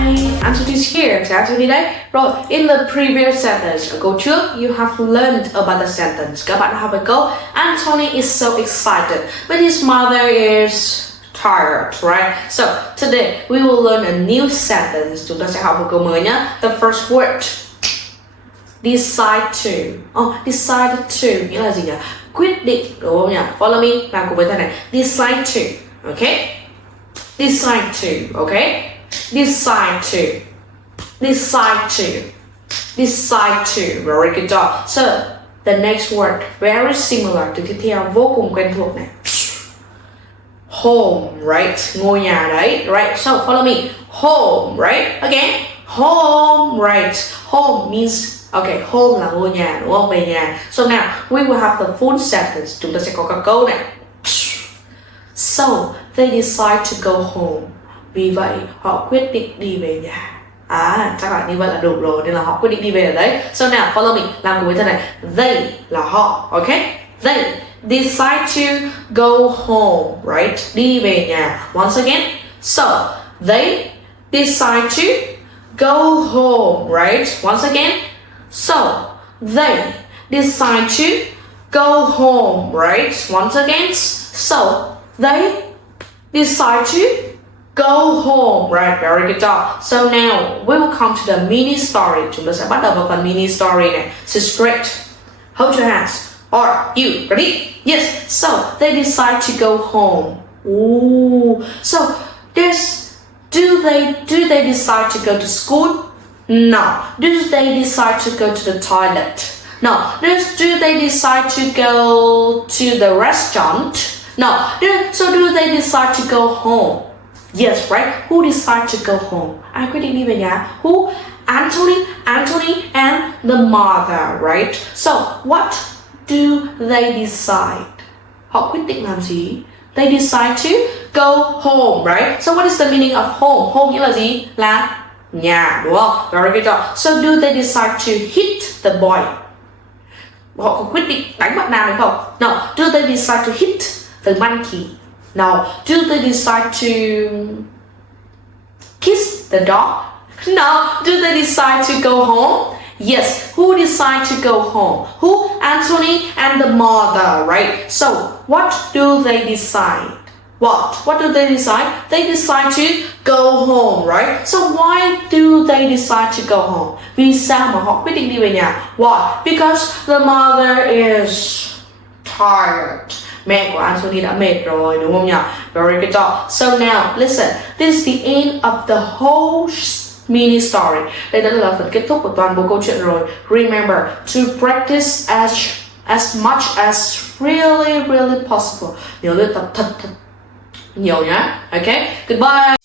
Hi, Anthony's here. Chào Anthony đấy. Rồi, in the previous sentence, ở câu trước, you have learned about the sentence. Các bạn học về câu Anthony is so excited, but his mother is tired, right? So, today we will learn a new sentence. Chúng ta sẽ học một câu mới nhé. The first word, decide to. Decide to nghĩa là gì nhỉ? Quyết định, đúng không nhỉ? Follow me, làm cùng với thầy này. Decide to, okay? Decide to, okay? Decide to. Decide to. Decide to. Very good job. So, the next word, very similar. Từ tiếp theo vô cùng quen thuộc này. Home, right? Ngôi nhà đấy, right? So, follow me. Home, right? Again. Home, right? Home means, okay, home là ngôi nhà, đúng không? Về nhà. So now, we will have the full sentence. Chúng ta sẽ có các câu này. So, they decide to go home. Vì vậy, họ quyết định đi về nhà. Chắc là như vậy là đủ rồi, nên là họ quyết định đi về ở đấy. So now, follow me, làm cùng với thân này. They là họ, okay? They decide to go home, right? Đi về nhà. Once again. So, they decide to go home, right? Once again. So, they decide to go home, right? Once again. So, they decide to go home, right? Very good job. So now we will come to the mini story. Chúng ta sẽ bắt đầu vào phần mini story này. So straight. Hold your hands. Are you ready? Yes. So they decide to go home. Ooh. So do they decide to go to school? No. Do they decide to go to the toilet? No. Do they decide to go to the restaurant? No. So do they decide to go home? Yes, right? Who decide to go home? Ai quyết định đi về nhà? Who? Anthony and the mother, right? So, what do they decide? Họ quyết định làm gì? They decide to go home, right? So, what is the meaning of home? Home nghĩa là gì? Là nhà, đúng không? Very good job. So, do they decide to hit the boy? Họ có quyết định đánh bạn nào hay không? No. Do they decide to hit the monkey? No. Do they decide to kiss the dog? No. Do they decide to go home? Yes. Who decide to go home? Who? Anthony and the mother, right? So, what do they decide? What do they decide? They decide to go home, right? So, why do they decide to go home? Vì sao mà họ quyết định đi về nhà? Why? Because the mother is tired. Mẹ của Anthony đã mệt rồi, đúng không nhỉ? Very good job. So now, listen. This is the end of the whole mini story. Đây đã là phần kết thúc của toàn bộ câu chuyện rồi. Remember to practice as much as really possible. Nhớ luyện tập thật nhiều nhé. Okay? Goodbye.